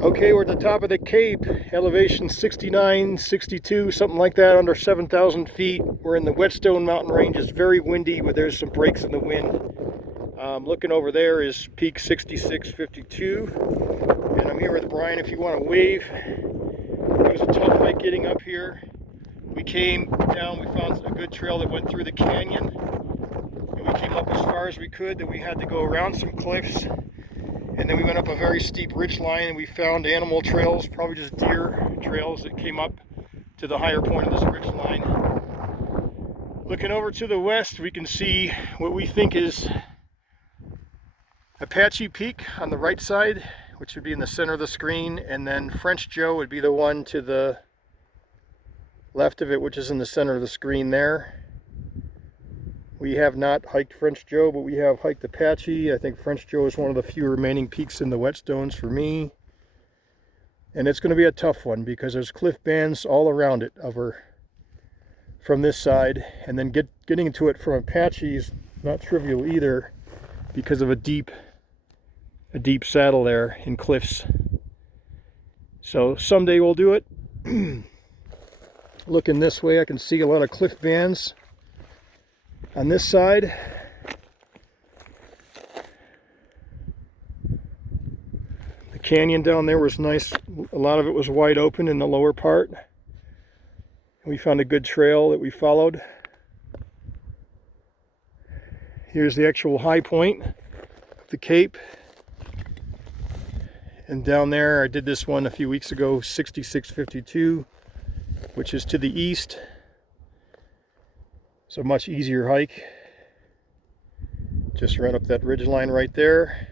Okay, we're at the top of the Cape, elevation 69, 62, something like that, under 7,000 feet. We're in the Whetstone Mountain range. It's very windy, but there's some breaks in the wind. Looking over there is peak 6652, and I'm here with Brian if you want to wave. It was a tough hike getting up here. We came down, we found a good trail that went through the canyon, and we came up as far as we could. Then we had to go around some cliffs, and then we went up a very steep ridge line, and we found animal trails, probably just deer trails that came up to the higher point of this ridge line. Looking over to the west, we can see what we think is Apache Peak on the right side, which would be in the center of the screen, and then French Joe would be the one to the left of it, which is in the center of the screen there. We have not hiked French Joe, but we have hiked Apache. I think French Joe is one of the few remaining peaks in the Whetstones for me. And it's going to be a tough one because there's cliff bands all around it over from this side. And then getting to it from Apache is not trivial either because of a deep saddle there in cliffs. So someday we'll do it. Looking this way, I can see a lot of cliff bands on this side. The canyon down there was nice. A lot of it was wide open in the lower part. We found a good trail that we followed. Here's the actual high point of the Cape. And down there, I did this one a few weeks ago, 6652, which is to the east. It's a much easier hike. Just run up that ridge line right there.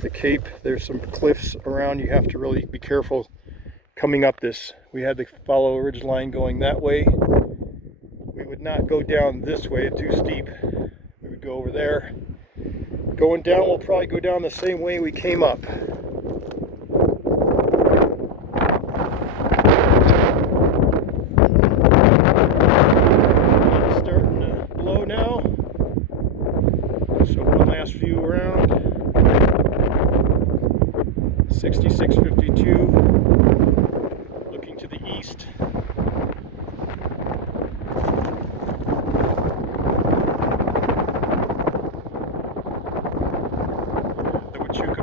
The Cape, there's some cliffs around. You have to really be careful coming up this. We had to follow a ridge line going that way. We would not go down this way, it's too steep. We would go over there. Going down, we'll probably go down the same way we came up. It's starting to blow now. So one last view around. 6652. Looking to the east.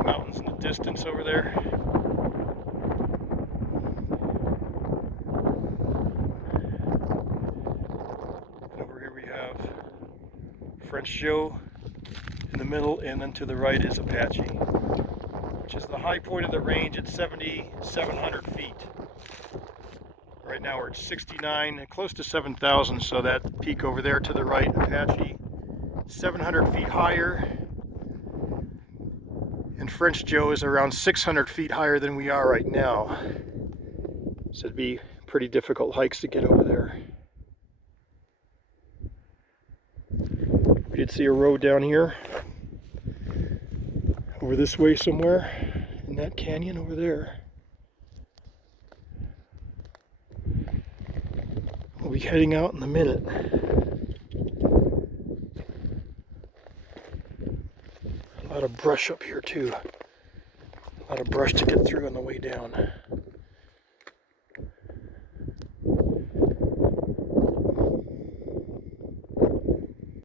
Mountains in the distance over there. And over here we have French Joe in the middle, and then to the right is Apache, which is the high point of the range at 7,700 feet. Right now we're at 69 and close to 7,000, so that peak over there to the right, Apache, 700 feet higher. And French Joe is around 600 feet higher than we are right now. So it'd be pretty difficult hikes to get over there. We did see a road down here, over this way somewhere, in that canyon over there. We'll be heading out in a minute. A lot of brush up here too. A lot of brush to get through on the way down.